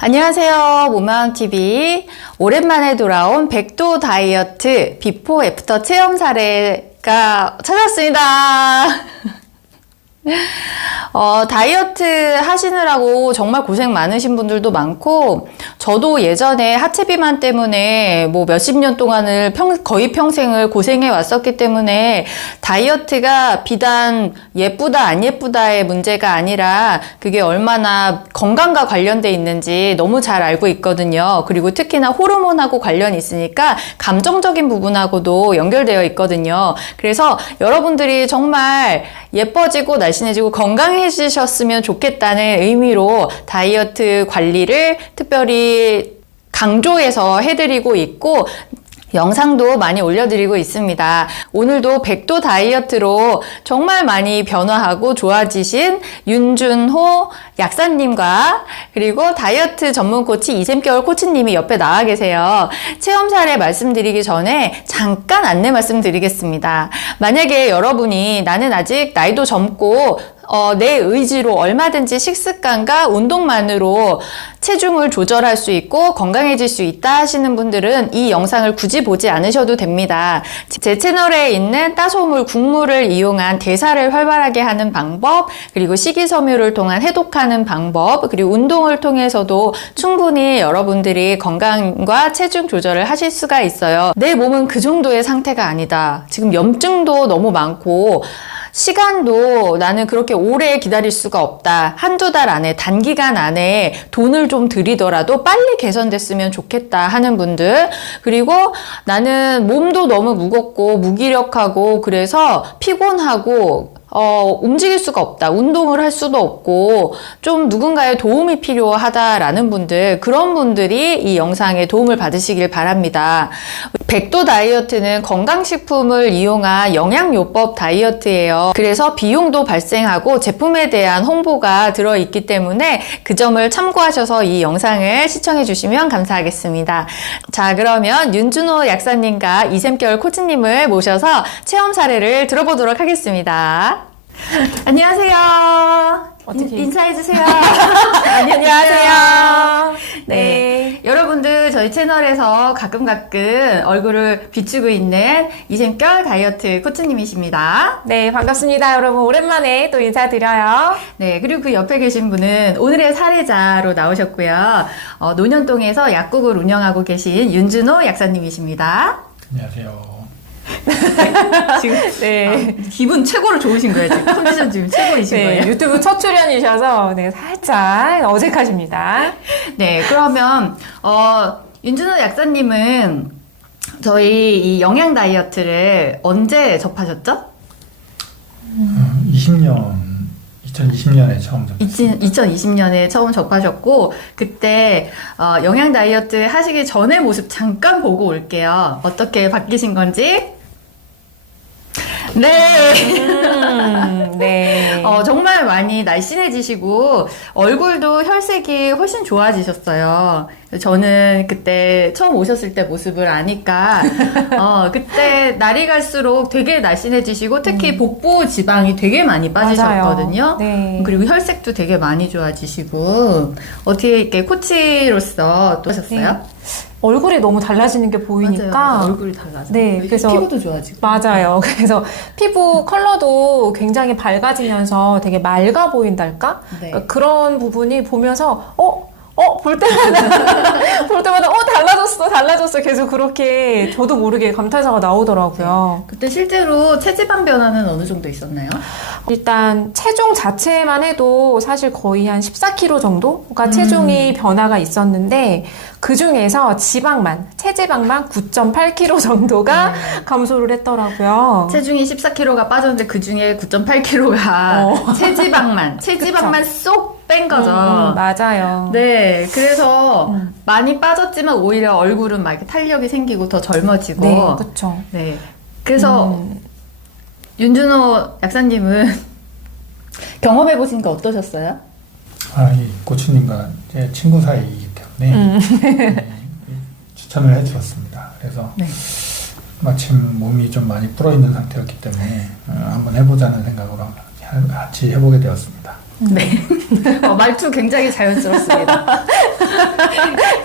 안녕하세요. 모마왕TV. 오랜만에 돌아온 백도 다이어트 비포 애프터 체험 사례가 찾았습니다. 다이어트 하시느라고 정말 고생 많으신 분들도 많고, 저도 예전에 하체 비만 때문에 뭐 몇십 년 동안을 거의 평생을 고생해 왔었기 때문에 다이어트가 비단 예쁘다 안 예쁘다의 문제가 아니라 그게 얼마나 건강과 관련돼 있는지 너무 잘 알고 있거든요. 그리고 특히나 호르몬하고 관련이 있으니까 감정적인 부분하고도 연결되어 있거든요. 그래서 여러분들이 정말 예뻐지고 날씬해지고 건강해지셨으면 좋겠다는 의미로 다이어트 관리를 특별히 강조해서 해드리고 있고, 영상도 많이 올려드리고 있습니다. 오늘도 백도 다이어트로 정말 많이 변화하고 좋아지신 윤준호 약사님과 그리고 다이어트 전문 코치 이샘결 코치님이 옆에 나와 계세요. 체험 사례 말씀드리기 전에 잠깐 안내 말씀드리겠습니다. 만약에 여러분이 나는 아직 나이도 젊고 내 의지로 얼마든지 식습관과 운동만으로 체중을 조절할 수 있고 건강해질 수 있다 하시는 분들은 이 영상을 굳이 보지 않으셔도 됩니다. 제 채널에 있는 따소물, 국물을 이용한 대사를 활발하게 하는 방법, 그리고 식이섬유를 통한 해독하는 방법, 그리고 운동을 통해서도 충분히 여러분들이 건강과 체중 조절을 하실 수가 있어요. 내 몸은 그 정도의 상태가 아니다. 지금 염증도 너무 많고 시간도 나는 그렇게 오래 기다릴 수가 없다. 한두 달 안에, 단기간 안에 돈을 좀 들이더라도 빨리 개선됐으면 좋겠다 하는 분들, 그리고 나는 몸도 너무 무겁고 무기력하고 그래서 피곤하고 움직일 수가 없다. 운동을 할 수도 없고 좀 누군가의 도움이 필요하다라는 분들, 그런 분들이 이 영상에 도움을 받으시길 바랍니다. 백도 다이어트는 건강식품을 이용한 영양요법 다이어트예요. 그래서 비용도 발생하고 제품에 대한 홍보가 들어있기 때문에 그 점을 참고하셔서 이 영상을 시청해 주시면 감사하겠습니다. 자, 그러면 윤준호 약사님과 이샘결 코치님을 모셔서 체험 사례를 들어보도록 하겠습니다. 안녕하세요. 인사해주세요. 안녕하세요. 네. 여러분들 저희 채널에서 가끔 얼굴을 비추고 있는 이샘결 다이어트 코치님이십니다. 네, 반갑습니다. 여러분 오랜만에 또 인사드려요. 네, 그리고 그 옆에 계신 분은 오늘의 사례자로 나오셨고요. 논현동에서 약국을 운영하고 계신 윤준호 약사님이십니다. 안녕하세요. 지금 네. 기분 최고로 좋으신 거예요. 지금 컨디션 지금 최고이신 네, 거예요. 유튜브 첫 출연이셔서 네, 살짝 어색하십니다. 네, 그러면 윤준호 약사님은 저희 이 영양 다이어트를 언제 접하셨죠? 2020년에 처음 접했어요. 2020년에 처음 접하셨고, 그때 영양 다이어트 하시기 전의 모습 잠깐 보고 올게요. 어떻게 바뀌신 건지. 네. 네. 정말 많이 날씬해지시고 얼굴도 혈색이 훨씬 좋아지셨어요. 저는 그때 처음 오셨을 때 모습을 아니까 그때 날이 갈수록 되게 날씬해지시고 특히 복부 지방이 되게 많이 빠지셨거든요. 네. 그리고 혈색도 되게 많이 좋아지시고, 어떻게 이렇게 코치로서 또 하셨어요? 네. 얼굴이 너무 달라지는 게 보이니까. 맞아요. 얼굴이 달라져. 네, 그래서 피부도 좋아지고. 맞아요. 그래서 피부 컬러도 굉장히 밝아지면서 되게 맑아 보인달까? 네. 그러니까 그런 부분이 보면서 볼 때마다 달라졌어. 계속 그렇게 저도 모르게 감탄사가 나오더라고요. 그때 실제로 체지방 변화는 어느 정도 있었나요? 일단 체중 자체만 해도 사실 거의 한 14kg 정도가 체중이 변화가 있었는데 그 중에서 체지방만 9.8kg 정도가 감소를 했더라고요. 체중이 14kg가 빠졌는데 그 중에 9.8kg가 체지방만 쏙 뺀 거죠. 맞아요. 네, 그래서 많이 빠졌지만 오히려 얼굴은 막 이렇게 탄력이 생기고 더 젊어지고. 네, 그렇죠. 네, 그래서 윤준호 약사님은 경험해 보시니까 어떠셨어요? 이 코치님과 제 친구 사이이기 때문에 추천을 해주셨습니다. 그래서 네. 마침 몸이 좀 많이 불어있는 상태였기 때문에 한번 해보자는 생각으로 같이 해보게 되었습니다. 네. 말투 굉장히 자연스럽습니다.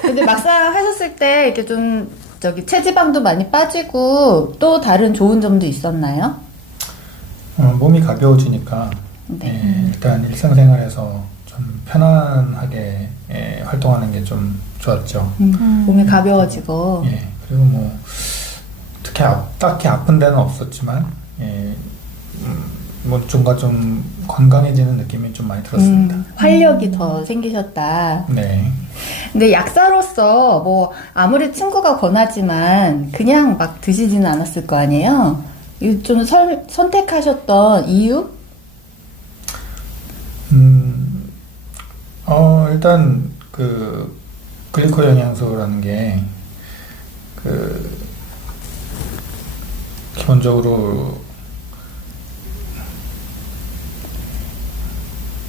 근데 막상 하셨을 때 이렇게 좀 체지방도 많이 빠지고 또 다른 좋은 점도 있었나요? 몸이 가벼워지니까 네. 일단 일상생활에서 좀 편안하게 활동하는 게 좀 좋았죠. 몸이 가벼워지고. 예, 그리고 뭐 특히 딱히 아픈 데는 없었지만 뭐 뭔가 좀 건강해지는 느낌이 좀 많이 들었습니다. 활력이 더 생기셨다. 네. 근데 약사로서 뭐 아무리 친구가 권하지만 그냥 막 드시지는 않았을 거 아니에요? 이거 좀 선택하셨던 이유? 일단 그 글리코 영양소라는 게 기본적으로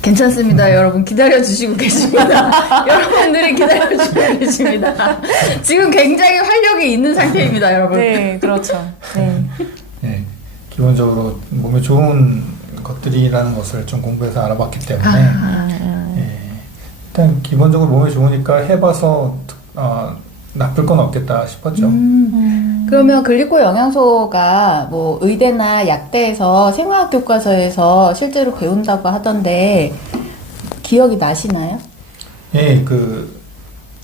괜찮습니다. 여러분 기다려주시고 계십니다. 여러분들이 기다려주고 계십니다. 지금 굉장히 활력이 있는 상태입니다, 여러분. 네, 그렇죠. 네. 네, 기본적으로 몸에 좋은 것들이라는 것을 좀 공부해서 알아봤기 때문에 일단 기본적으로 몸에 좋으니까 해봐서 나쁠 건 없겠다 싶었죠. 그러면 글리코 영양소가 뭐 의대나 약대에서 생화학 교과서에서 실제로 배운다고 하던데 기억이 나시나요? 예, 그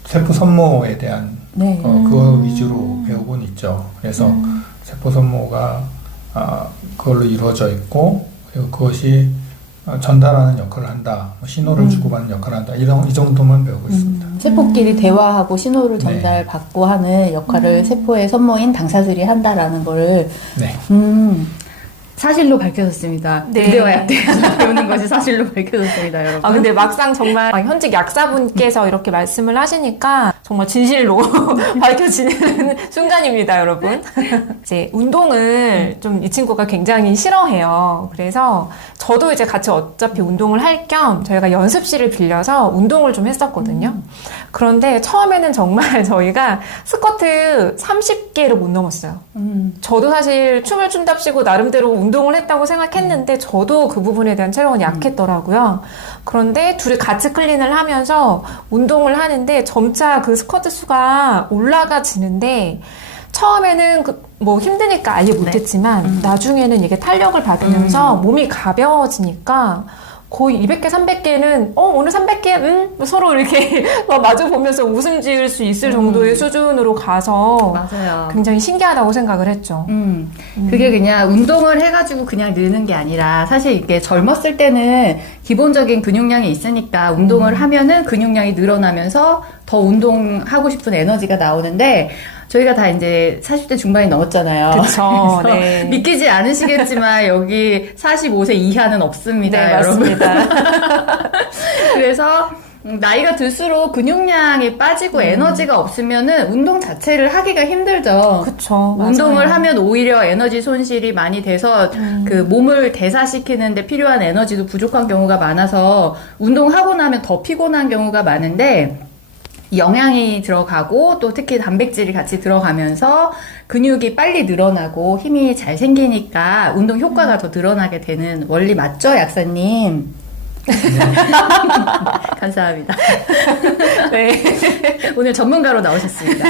세포 선모에 대한 네. 그거 위주로 배우곤 있죠. 그래서 세포 선모가 그걸로 이루어져 있고 그리고 그것이 전달하는 역할을 한다, 뭐 신호를 주고받는 역할을 한다, 이 정도만 배우고 있습니다. 세포끼리 대화하고 신호를 네. 전달받고 하는 역할을 세포의 선모인 당사들이 한다라는 거를 네. 사실로 밝혀졌습니다. 네. 의대와 약대에서 배우는 것이 사실로 밝혀졌습니다, 여러분. 근데 막상 정말 현직 약사분께서 이렇게 말씀을 하시니까 정말 진실로 밝혀지는 순간입니다, 여러분. 이제 운동을 좀 이 친구가 굉장히 싫어해요. 그래서 저도 이제 같이 어차피 운동을 할 겸 저희가 연습실을 빌려서 운동을 좀 했었거든요. 그런데 처음에는 정말 저희가 스쿼트 30개를 못 넘었어요. 저도 사실 춤을 춘답시고 나름대로 운동을 했다고 생각했는데 저도 그 부분에 대한 체력은 약했더라고요. 그런데 둘이 같이 클린을 하면서 운동을 하는데 점차 그 스쿼트 수가 올라가지는데 처음에는 뭐 힘드니까 아예 못했지만 나중에는 이게 탄력을 받으면서 몸이 가벼워지니까 거의 200개, 300개는 오늘 300개? 서로 이렇게 마주 보면서 웃음 지을 수 있을 정도의 수준으로 가서 맞아요. 굉장히 신기하다고 생각을 했죠. 그게 그냥 운동을 해가지고 그냥 느는 게 아니라 사실 이게 젊었을 때는 기본적인 근육량이 있으니까 운동을 하면은 근육량이 늘어나면서 더 운동하고 싶은 에너지가 나오는데 저희가 다 이제 40대 중반이 넘었잖아요. 그쵸. 그래서 네. 믿기지 않으시겠지만 여기 45세 이하는 없습니다, 네, 여러분. 맞습니다. 그래서 나이가 들수록 근육량이 빠지고 에너지가 없으면은 운동 자체를 하기가 힘들죠. 그쵸. 운동을 맞아요. 하면 오히려 에너지 손실이 많이 돼서 그 몸을 대사시키는데 필요한 에너지도 부족한 경우가 많아서 운동하고 나면 더 피곤한 경우가 많은데 영양이 들어가고 또 특히 단백질이 같이 들어가면서 근육이 빨리 늘어나고 힘이 잘 생기니까 운동 효과가 더 늘어나게 되는 원리 맞죠, 약사님? 감사합니다. 네. 오늘 전문가로 나오셨습니다.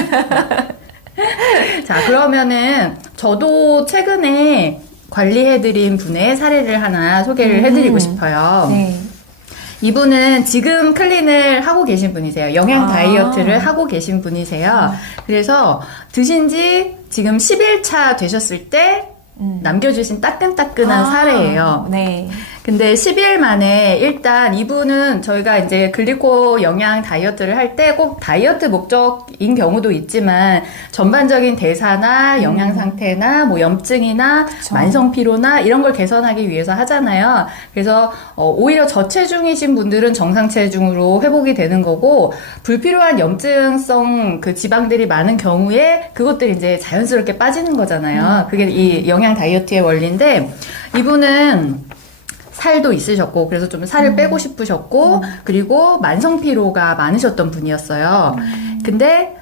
자, 그러면은 저도 최근에 관리해드린 분의 사례를 하나 소개를 해드리고 싶어요. 네. 이분은 지금 클린을 하고 계신 분이세요. 영양 다이어트를 하고 계신 분이세요. 그래서 드신 지 지금 10일차 되셨을 때 남겨주신 따끈따끈한 사례예요. 네. 근데 10일 만에 일단 이분은 저희가 이제 글리코 영양 다이어트를 할 때 꼭 다이어트 목적인 경우도 있지만 전반적인 대사나 영양 상태나 뭐 염증이나 그쵸. 만성 피로나 이런 걸 개선하기 위해서 하잖아요. 그래서 오히려 저체중이신 분들은 정상 체중으로 회복이 되는 거고 불필요한 염증성 그 지방들이 많은 경우에 그것들이 이제 자연스럽게 빠지는 거잖아요. 그게 이 영양 다이어트의 원리인데 이분은 살도 있으셨고 그래서 좀 살을 빼고 싶으셨고 그리고 만성 피로가 많으셨던 분이었어요. 근데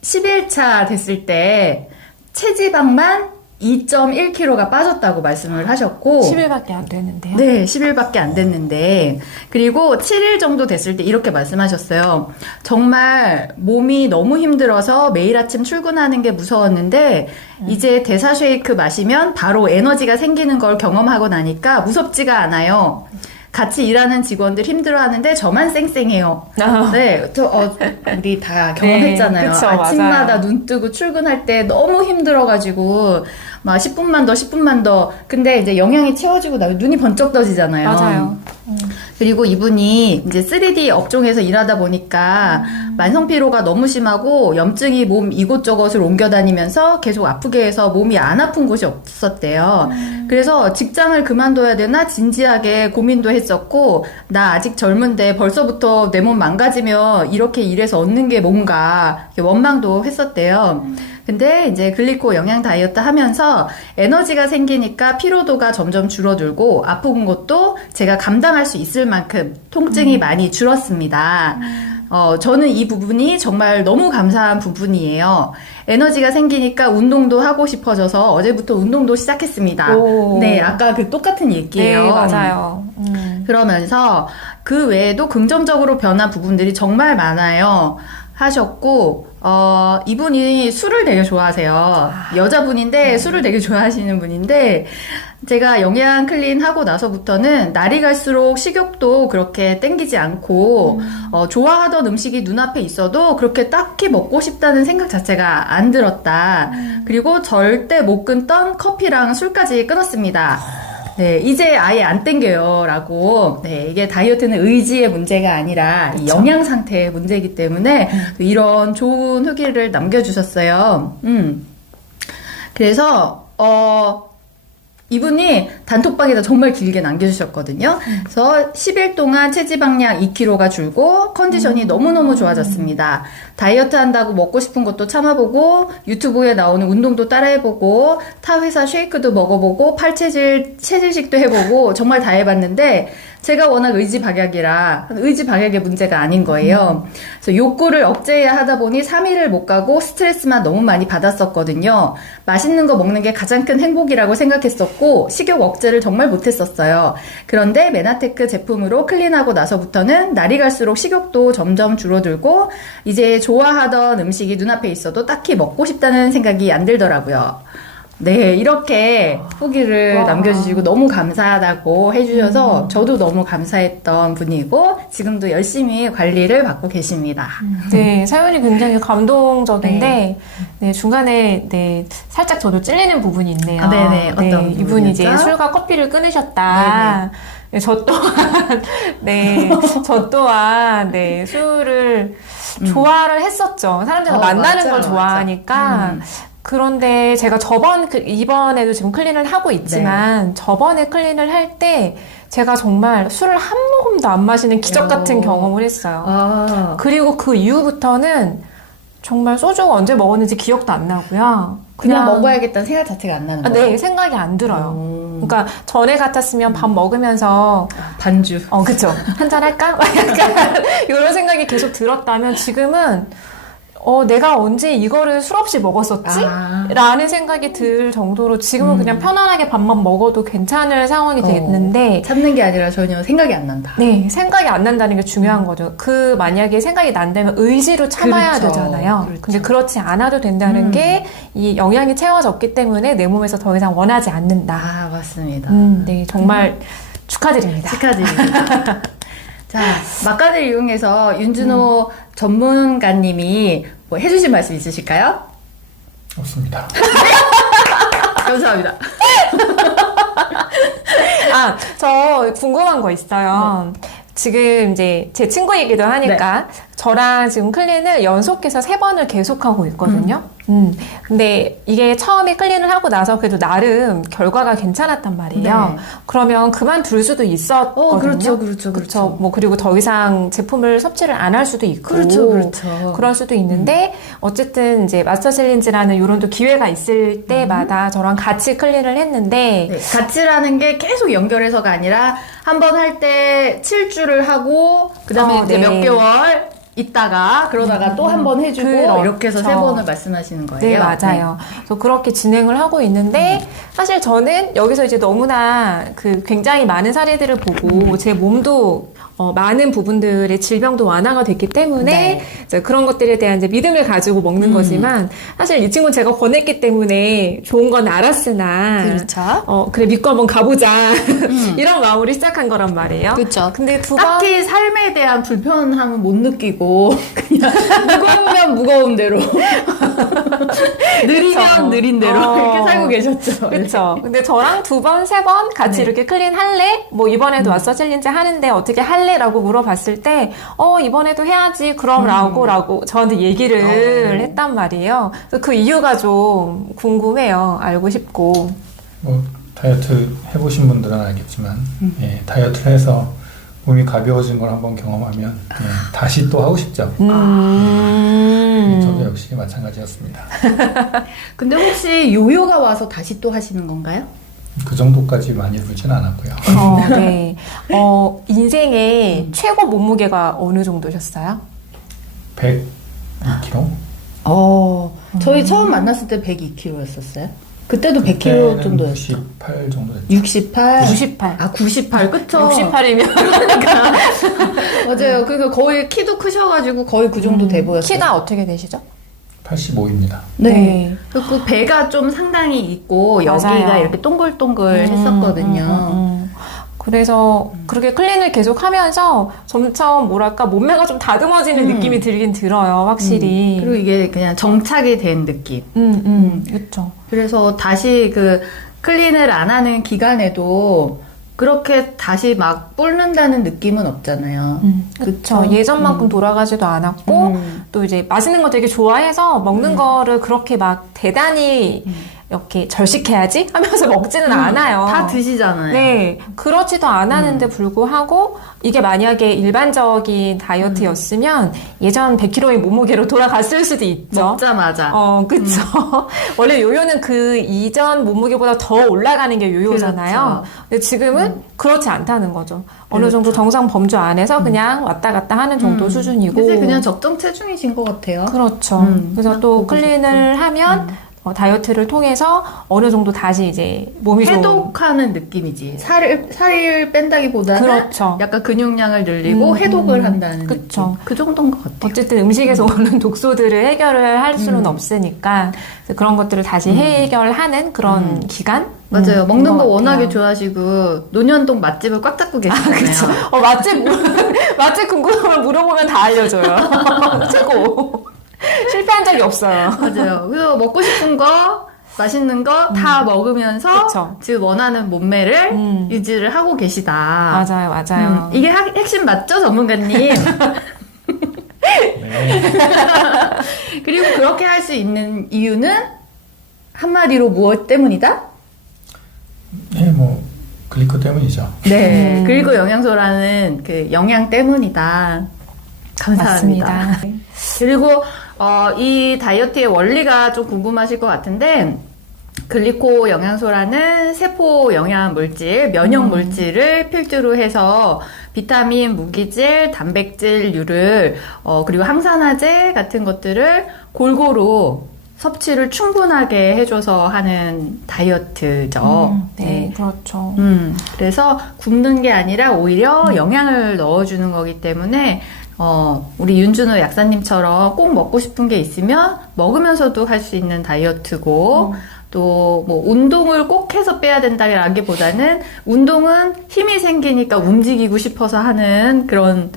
10일차 됐을 때 체지방만 2.1kg가 빠졌다고 말씀을 하셨고 10일밖에 안 됐는데요. 네, 10일밖에 안 됐는데 그리고 7일 정도 됐을 때 이렇게 말씀하셨어요. 정말 몸이 너무 힘들어서 매일 아침 출근하는 게 무서웠는데 이제 대사 쉐이크 마시면 바로 에너지가 생기는 걸 경험하고 나니까 무섭지가 않아요. 같이 일하는 직원들 힘들어하는데 저만 쌩쌩해요. 네, 우리 다 경험했잖아요. 네, 그쵸, 아침마다 맞아요. 눈 뜨고 출근할 때 너무 힘들어가지고 막 10분만 더, 10분만 더. 근데 이제 영양이 채워지고 나면 눈이 번쩍 떠지잖아요. 맞아요. 그리고 이분이 이제 3D 업종에서 일하다 보니까 만성피로가 너무 심하고 염증이 몸 이곳저곳을 옮겨 다니면서 계속 아프게 해서 몸이 안 아픈 곳이 없었대요. 그래서 직장을 그만둬야 되나 진지하게 고민도 했었고, 나 아직 젊은데 벌써부터 내 몸 망가지면 이렇게 일해서 얻는 게 뭔가 이렇게 원망도 했었대요. 근데 이제 글리코 영양 다이어트 하면서 에너지가 생기니까 피로도가 점점 줄어들고 아픈 것도 제가 감당할 수 있을 만큼 통증이 많이 줄었습니다. 저는 이 부분이 정말 너무 감사한 부분이에요. 에너지가 생기니까 운동도 하고 싶어져서 어제부터 운동도 시작했습니다. 오. 네, 아까 그 똑같은 얘기예요. 네, 맞아요. 그러면서 그 외에도 긍정적으로 변한 부분들이 정말 많아요. 하셨고, 이분이 술을 되게 좋아하세요. 여자분인데 술을 되게 좋아하시는 분인데, 제가 영양 클린 하고 나서부터는 날이 갈수록 식욕도 그렇게 땡기지 않고, 좋아하던 음식이 눈앞에 있어도 그렇게 딱히 먹고 싶다는 생각 자체가 안 들었다. 그리고 절대 못 끊던 커피랑 술까지 끊었습니다. 네, 이제 아예 안 땡겨요. 라고. 네, 이게 다이어트는 의지의 문제가 아니라 이 영양 상태의 문제이기 때문에 이런 좋은 후기를 남겨주셨어요. 그래서, 이분이 단톡방에다 정말 길게 남겨주셨거든요. 그래서 10일 동안 체지방량 2kg가 줄고 컨디션이 너무너무 좋아졌습니다. 다이어트 한다고 먹고 싶은 것도 참아보고 유튜브에 나오는 운동도 따라해보고 타 회사 쉐이크도 먹어보고 체질식도 해보고 정말 다 해봤는데 제가 워낙 의지박약이라 의지박약의 문제가 아닌 거예요. 그래서 욕구를 억제해야 하다 보니 3일을 못 가고 스트레스만 너무 많이 받았었거든요. 맛있는 거 먹는 게 가장 큰 행복이라고 생각했었고 식욕 억제를 정말 못했었어요. 그런데 메나테크 제품으로 클린하고 나서부터는 날이 갈수록 식욕도 점점 줄어들고 이제 좋아하던 음식이 눈앞에 있어도 딱히 먹고 싶다는 생각이 안 들더라고요. 네, 이렇게 후기를 남겨주시고 너무 감사하다고 해주셔서 저도 너무 감사했던 분이고 지금도 열심히 관리를 받고 계십니다. 네, 사연이 굉장히 감동적인데 네, 중간에 네, 살짝 저도 찔리는 부분이 있네요. 아, 네네. 어떤 부분이었죠? 이분이 이제 술과 커피를 끊으셨다. 네, 저 또한 네, 술을 좋아를 했었죠. 사람들과 만나는 맞아, 걸 좋아하니까. 그런데 제가 이번에도 지금 클린을 하고 있지만 저번에 클린을 할 때 제가 정말 술을 한 모금도 안 마시는 기적 같은 경험을 했어요. 그리고 그 이후부터는 정말 소주 언제 먹었는지 기억도 안 나고요. 그냥 먹어야겠다는 생각 자체가 안 나는 거예요? 네, 생각이 안 들어요. 그러니까 전에 같았으면 밥 먹으면서 반주. 그쵸. 한잔 할까? 약간 이런 생각이 계속 들었다면 지금은 내가 언제 이거를 술 없이 먹었었지? 라는 생각이 들 정도로 지금은 그냥 편안하게 밥만 먹어도 괜찮을 상황이 됐는데 참는 게 아니라 전혀 생각이 안 난다. 네, 생각이 안 난다는 게 중요한 거죠. 만약에 생각이 난다면 의지로 참아야 그렇죠. 되잖아요. 그렇죠. 근데 그렇지 않아도 된다는 게 이 영양이 채워졌기 때문에 내 몸에서 더 이상 원하지 않는다. 맞습니다. 네, 정말 축하드립니다. 축하드립니다. 자, 막간을 이용해서 윤준호 전문가님이 뭐 해주실 말씀 있으실까요? 없습니다. 감사합니다. 저 궁금한 거 있어요. 지금 이제 제 친구 얘기도 하니까 저랑 지금 클린을 연속해서 3번을 계속하고 있거든요. 근데 이게 처음에 클린을 하고 나서 그래도 나름 결과가 괜찮았단 말이에요. 네. 그러면 그만둘 수도 있었거든요. 그렇죠. 뭐 그리고 더 이상 제품을 섭취를 안 할 수도 있고. 그렇죠. 그럴 수도 있는데 어쨌든 이제 마스터 챌린지라는 요런 또 기회가 있을 때마다 저랑 같이 클린을 했는데 네, 같이라는 게 계속 연결해서가 아니라 한 번 할 때 7주를 하고 그다음에 이제 몇 개월 있다가 그러다가 또 한 번 해주고 그렇죠. 이렇게 해서 3번을 말씀하시는 거예요. 네, 맞아요. 그래서 그렇게 진행을 하고 있는데, 사실 저는 여기서 이제 너무나 그 굉장히 많은 사례들을 보고, 제 몸도 많은 부분들의 질병도 완화가 됐기 때문에, 네. 이제 그런 것들에 대한 이제 믿음을 가지고 먹는 거지만, 사실 이 친구는 제가 권했기 때문에 좋은 건 알았으나, 그렇죠. 그래, 믿고 한번 가보자. 이런 마음으로 시작한 거란 말이에요. 그렇죠. 근데 두 번, 딱히 삶에 대한 불편함은 못 느끼고 그냥 무거우면 무거운 대로 느리면 그쵸. 느린 대로 이렇게 살고 계셨죠. 그렇죠. 근데 저랑 2번, 3번 같이 네. 이렇게 클린 할래? 뭐 이번에도 왔어 챌린지 하는데 어떻게 할래? 라고 물어봤을 때 이번에도 해야지. 그럼 라고 저한테 얘기를 했단 말이에요. 그래서 그 이유가 좀 궁금해요. 알고 싶고. 뭐 다이어트 해보신 분들은 알겠지만 예, 다이어트를 해서 몸이 가벼워진 걸 한번 경험하면 예, 다시 또 하고 싶죠. 저도 역시 마찬가지였습니다. 근데 혹시 요요가 와서 다시 또 하시는 건가요? 그 정도까지 많이 들진 않았고요. 네. 인생의 최고 몸무게가 어느 정도셨어요? 102kg? 저희 처음 만났을 때 102kg였었어요. 그때도 100kg 그때는 정도였죠. 98 정도 됐죠. 68. 98. 98, 그쵸? 68이면 맞아요. 그러니까 거의 키도 크셔가지고 거의 그 정도 돼 보였어요. 키가 어떻게 되시죠? 85입니다. 네. 그리고 배가 좀 상당히 있고 여기가 맞아요. 이렇게 동글동글 했었거든요. 그래서 그렇게 클린을 계속 하면서 점점 뭐랄까 몸매가 좀 다듬어지는 느낌이 들긴 들어요, 확실히. 그리고 이게 그냥 정착이 된 느낌. 그렇죠. 그래서 다시 그 클린을 안 하는 기간에도 그렇게 다시 막 뿔는다는 느낌은 없잖아요. 그렇죠. 예전만큼 돌아가지도 않았고 또 이제 맛있는 거 되게 좋아해서 먹는 거를 그렇게 막 대단히 이렇게 절식해야지 하면서 먹지는 않아요. 다 드시잖아요. 네, 그렇지도 않았는데 불구하고 이게 만약에 일반적인 다이어트였으면 예전 100kg의 몸무게로 돌아갔을 수도 있죠. 먹자마자. 그쵸. 원래 요요는 그 이전 몸무게보다 더 올라가는 게 요요잖아요. 그렇죠. 근데 지금은 그렇지 않다는 거죠. 어느 정도 정상 범주 안에서 그냥 왔다 갔다 하는 정도 수준이고. 이제 그냥 적정 체중이신 것 같아요. 그렇죠. 그래서 또 보고 클린을 하면 다이어트를 통해서 어느 정도 다시 이제 몸이 좀 해독하는 느낌이지. 살을 뺀다기보다는 그렇죠. 약간 근육량을 늘리고 해독을 한다는 그쵸. 느낌. 그 정도인 것 같아요. 어쨌든 음식에서 오는 독소들을 해결을 할 수는 없으니까 그래서 그런 것들을 다시 해결하는 그런 기간? 맞아요. 먹는 것 거 워낙에 같아요. 좋아하시고 노년동 맛집을 꽉 잡고 계시잖아요. 맛집 궁금하면 물어보면 다 알려줘요. 최고. 실패한 적이 없어요. 맞아요. 그래서 먹고 싶은 거, 맛있는 거 다 먹으면서 그쵸. 지금 원하는 몸매를 유지를 하고 계시다. 맞아요. 이게 핵심 맞죠, 전문가님? 네. 그리고 그렇게 할 수 있는 이유는 한마디로 무엇 때문이다? 네, 뭐 글리코 때문이죠. 네. 그리고 영양소라는 그 영양 때문이다. 감사합니다. 맞습니다. 그리고 이 다이어트의 원리가 좀 궁금하실 것 같은데 글리코 영양소라는 세포 영양 물질, 면역 물질을 필두로 해서 비타민, 무기질, 단백질류를 그리고 항산화제 같은 것들을 골고루 섭취를 충분하게 해줘서 하는 다이어트죠. 네, 그렇죠. 그래서 굶는 게 아니라 오히려 영양을 넣어주는 거기 때문에 우리 윤준호 약사님처럼 꼭 먹고 싶은 게 있으면 먹으면서도 할 수 있는 다이어트고 또 뭐 운동을 꼭 해서 빼야 된다기보다는 운동은 힘이 생기니까 움직이고 싶어서 하는 그런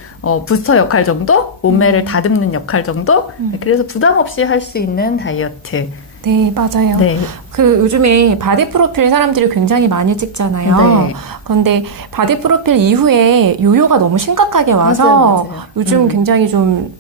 부스터 역할 정도, 몸매를 다듬는 역할 정도. 그래서 부담 없이 할 수 있는 다이어트. 네, 맞아요. 네. 그 요즘에 바디 프로필 사람들이 굉장히 많이 찍잖아요. 네. 그런데 바디 프로필 이후에 요요가 너무 심각하게 와서 맞아요. 요즘 굉장히 좀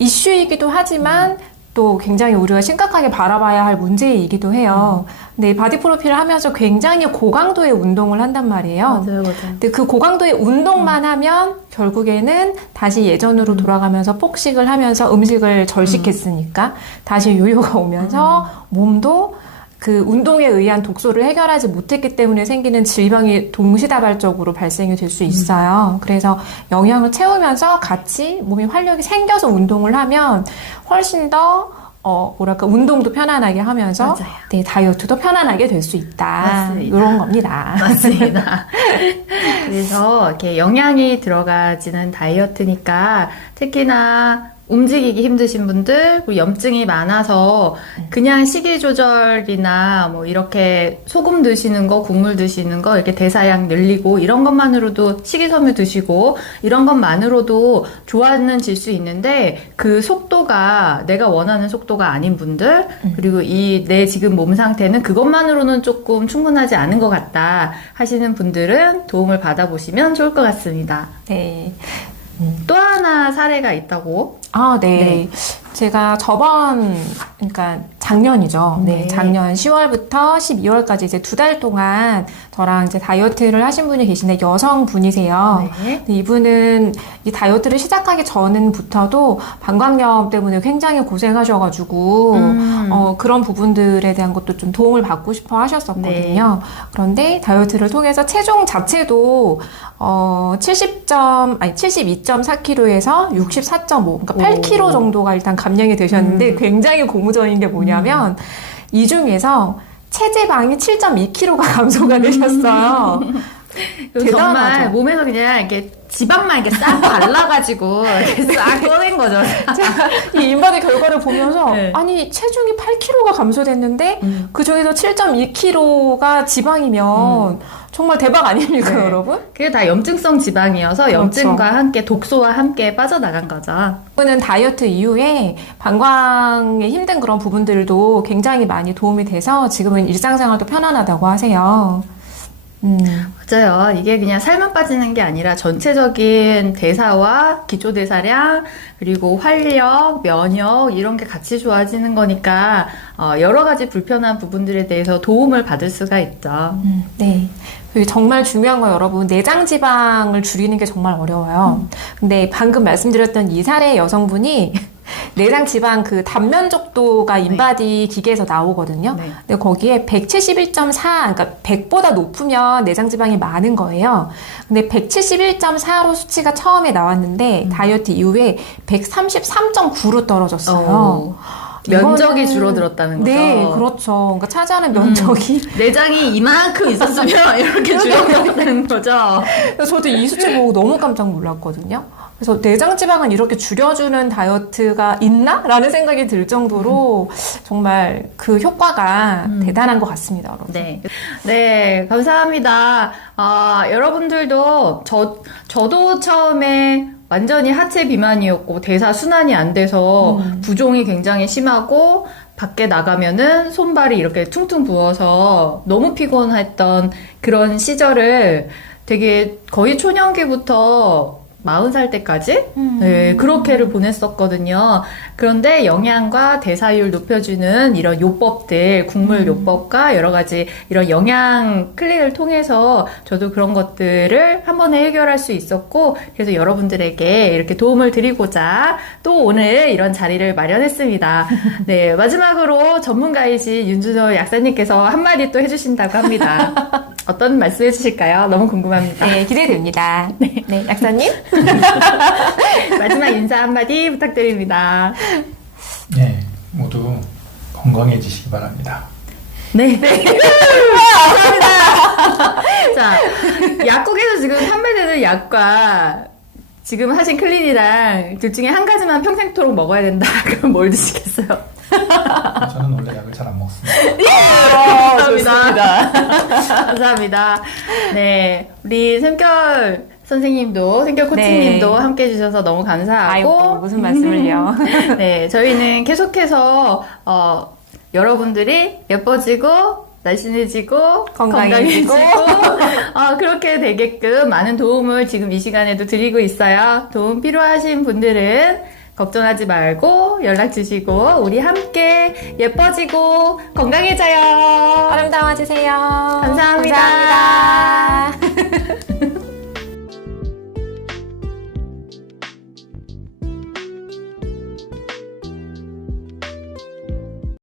이슈이기도 하지만 또 굉장히 우리가 심각하게 바라봐야 할 문제이기도 해요. 근데 바디 프로필을 하면서 굉장히 고강도의 운동을 한단 말이에요. 맞아요. 근데 그 고강도의 운동만 하면 결국에는 다시 예전으로 돌아가면서 폭식을 하면서 음식을 절식했으니까 다시 요요가 오면서 몸도 그 운동에 의한 독소를 해결하지 못했기 때문에 생기는 질병이 동시다발적으로 발생이 될 수 있어요. 그래서 영양을 채우면서 같이 몸에 활력이 생겨서 운동을 하면 훨씬 더 운동도 편안하게 하면서 맞아요. 네, 다이어트도 편안하게 될 수 있다. 맞습니다. 이런 겁니다. 맞습니다. 그래서 이렇게 영양이 들어가지는 다이어트니까 특히나 움직이기 힘드신 분들, 그리고 염증이 많아서 그냥 식이 조절이나 뭐 이렇게 소금 드시는 거, 국물 드시는 거, 이렇게 대사량 늘리고 이런 것만으로도 식이섬유 드시고 이런 것만으로도 좋아지는 수 있는데 그 속도가 내가 원하는 속도가 아닌 분들, 그리고 내 지금 몸 상태는 그것만으로는 조금 충분하지 않은 것 같다 하시는 분들은 도움을 받아보시면 좋을 것 같습니다. 네. 또 하나 사례가 있다고? 아, 네. 네. 제가 그러니까 작년이죠. 네. 네. 작년 10월부터 12월까지 이제 2달 동안 저랑 이제 다이어트를 하신 분이 계신데 여성분이세요. 네. 근데 이분은 이 다이어트를 시작하기 전부터도 방광염 때문에 굉장히 고생하셔가지고, 그런 부분들에 대한 것도 좀 도움을 받고 싶어 하셨었거든요. 그런데 다이어트를 통해서 체중 자체도 72.4kg에서 64.5, 그러니까 8kg 정도가 일단 감량이 되셨는데 굉장히 고무적인 게 뭐냐면 이 중에서 체지방이 7.2kg가 감소가 되셨어요. 정말 대단하죠. 몸에서 그냥 이렇게 지방만 이렇게 싹 발라가지고 이렇게 싹 꺼낸 거죠. 제가 이 인바디 결과를 보면서 네. 아니 체중이 8kg가 감소됐는데 그 중에서 7.2kg가 지방이면 정말 대박 아닙니까, 네. 여러분? 그게 다 염증성 지방이어서 그렇죠. 염증과 함께 독소와 함께 빠져나간 거죠. 이분은 다이어트 이후에 방광에 힘든 그런 부분들도 굉장히 많이 도움이 돼서 지금은 일상생활도 편안하다고 하세요. 맞아요. 이게 그냥 살만 빠지는 게 아니라 전체적인 대사와 기초 대사량, 그리고 활력, 면역 이런 게 같이 좋아지는 거니까 여러 가지 불편한 부분들에 대해서 도움을 받을 수가 있죠. 네. 그리고 정말 중요한 건 여러분, 내장 지방을 줄이는 게 정말 어려워요. 근데 방금 말씀드렸던 이 사례 여성분이 내장 지방 그 단면적도가 인바디 기계에서 나오거든요. 네. 근데 거기에 171.4, 그러니까 100보다 높으면 내장 지방이 많은 거예요. 근데 171.4로 수치가 처음에 나왔는데 다이어트 이후에 133.9로 떨어졌어요. 면적이 이거는- 줄어들었다는 거죠. 네, 그렇죠. 그러니까 차지하는 면적이 내장이 이만큼 있었으면 이렇게 줄어들었다는 거죠. 그래서 저도 이 수치 보고 너무 깜짝 놀랐거든요. 그래서 내장 지방은 이렇게 줄여주는 다이어트가 있나? 라는 생각이 들 정도로 정말 그 효과가 대단한 것 같습니다, 여러분. 네. 네, 감사합니다. 여러분들도 저도 처음에 완전히 하체 비만이었고 대사 순환이 안 돼서 부종이 굉장히 심하고 밖에 나가면은 손발이 이렇게 퉁퉁 부어서 너무 피곤했던 그런 시절을 되게 거의 초년기부터 40살 때까지 네, 그렇게를 보냈었거든요. 그런데 영양과 대사율 높여주는 이런 요법들, 국물 요법과 여러 가지 이런 영양 클릭을 통해서 저도 그런 것들을 한 번에 해결할 수 있었고, 그래서 여러분들에게 이렇게 도움을 드리고자 또 오늘 이런 자리를 마련했습니다. 네, 마지막으로 전문가이신 윤준호 약사님께서 한마디 또 해주신다고 합니다. 어떤 말씀 해주실까요? 너무 궁금합니다. 네, 기대됩니다. 네, 약사님? 마지막 인사 한마디 부탁드립니다. 네, 모두 건강해지시기 바랍니다. 네. 감사합니다. 자, 약국에서 지금 판매되는 약과 지금 하신 클린이랑 둘 중에 한 가지만 평생토록 먹어야 된다. 그럼 뭘 드시겠어요? 저는 원래 약을 잘 안 먹습니다. 감사합니다. 감사합니다. 네. 우리 샘결 선생님도, 샘결 코치님도 네. 함께 해주셔서 너무 감사하고. 아이고, 무슨 말씀을요. 네. 저희는 계속해서, 여러분들이 예뻐지고, 날씬해지고 건강해지고. 그렇게 되게끔 많은 도움을 지금 이 시간에도 드리고 있어요. 도움 필요하신 분들은 걱정하지 말고 연락 주시고 우리 함께 예뻐지고 건강해져요. 아름다워지세요. 감사합니다. 감사합니다.